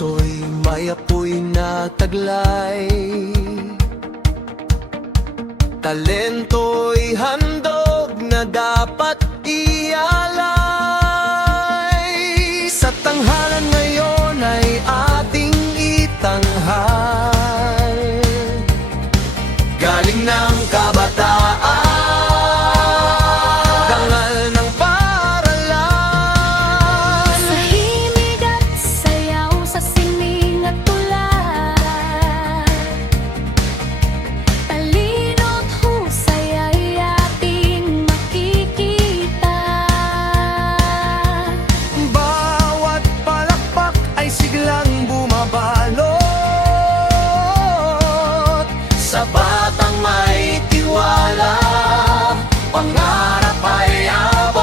puso'y may apoy na taglay. Talento'y handog na dapat ialay. Sa tanghalan ngayon ay ating itanghal, galing ng kabataan, dangal ng paaralan. Sa himig at sayaw, sa sining at tula, talino't husay ay ating makikita. Bawat palakpak ay siglang bumabalot sa batang may tiwala, pangarap ay abot.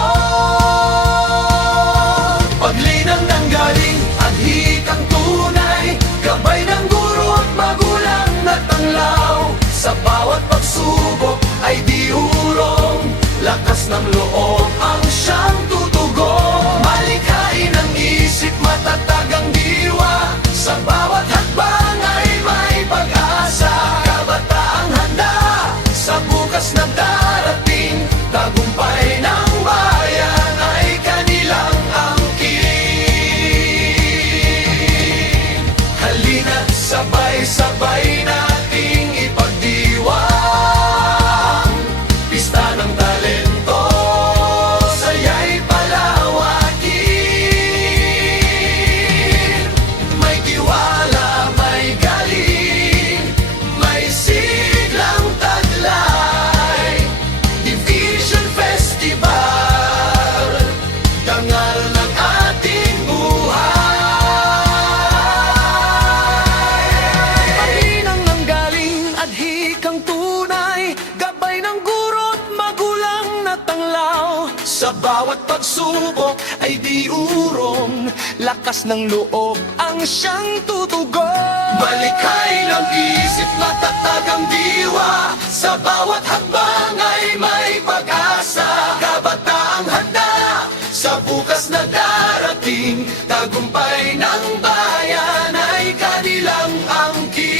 Paglinang ng galing at hikang tunay, gabay ng guro at magulang na tanglaw. Sa bawat pagsubok ay di urong, lakas ng loob ang siyang tutugon. Malikhain ang isip, matatag ang diwa, sa bawat hakbang ay may pag-asa. Kabataang handa sa bukas na darating, tagumpay ng bayan ay kanilang angkin. Halina't sabay-sabay nating ipagdiwang pista ng talento, saya'y palawakin. May tiwala, may galing, may siglang taglay. Division Festival, dangal ng ating buhay. Paglinang ng galing at hikang tunay, gabay ng guro't magulang na tanglaw. Sa bawat pagsubok ay di urong, lakas ng loob ang siyang tutugon. Malikhain ang isip, matatag ang diwa, sa bawat hakbang ay may pag-asa. Kabataang handa sa bukas na darating, tagumpay ng bayan ay kanilang angkin.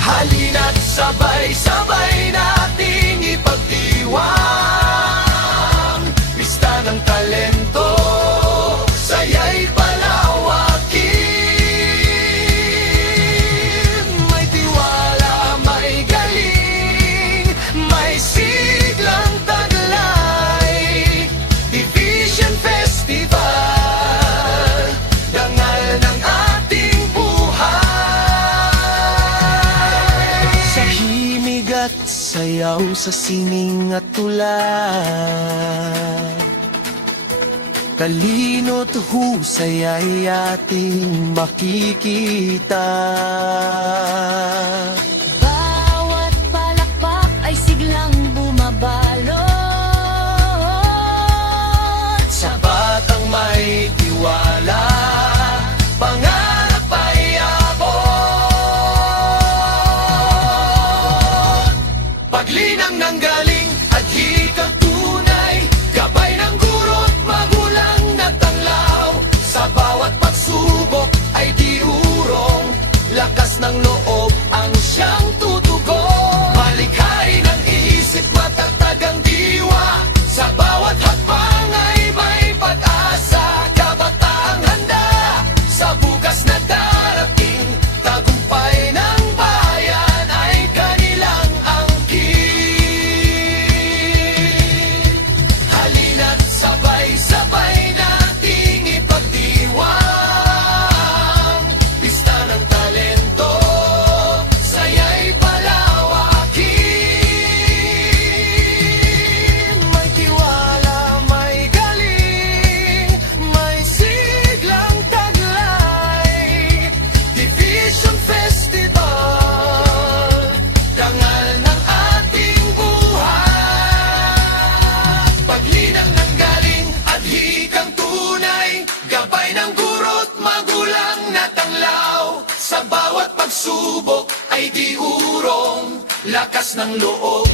Halina't sabay-sabay nating ipagdiwang pista ng talento, saya'y palawakin. May tiwala, may galing, may siglang taglay. Division Festival, dangal ng ating buhay. Sa himig at sayaw, sa sining at tula, talino't husay ay ating makikita. Bawat palakpak ay siglang bumabalot Sa batang may tiwala, pangarap ay abot. Paglinang ng galing at hikang tunay, gabay ng guro't magulang na tanglaw. Sa bawat pagsubok ay di urong, lakas ng loob ang siyang tutugon. Malikhain ang isip, matatag ang diwa, sa bawat hakbang ay may pag-asa. Kabataang handa sa bukas na darating, tagumpay ng bayan ay kanilang angkin. Halina't sabay-sabay nating ipagdiwang pista ng talento, saya'y palawakin. May tiwala, may galing, may siglang taglay. Division Festival, dangal ng ating buhay. Paglinang ng galing at hikang tunay, gabay ng guro't magulang na tanglaw. Sa bawat pagsubok ay di urong, lakas ng loob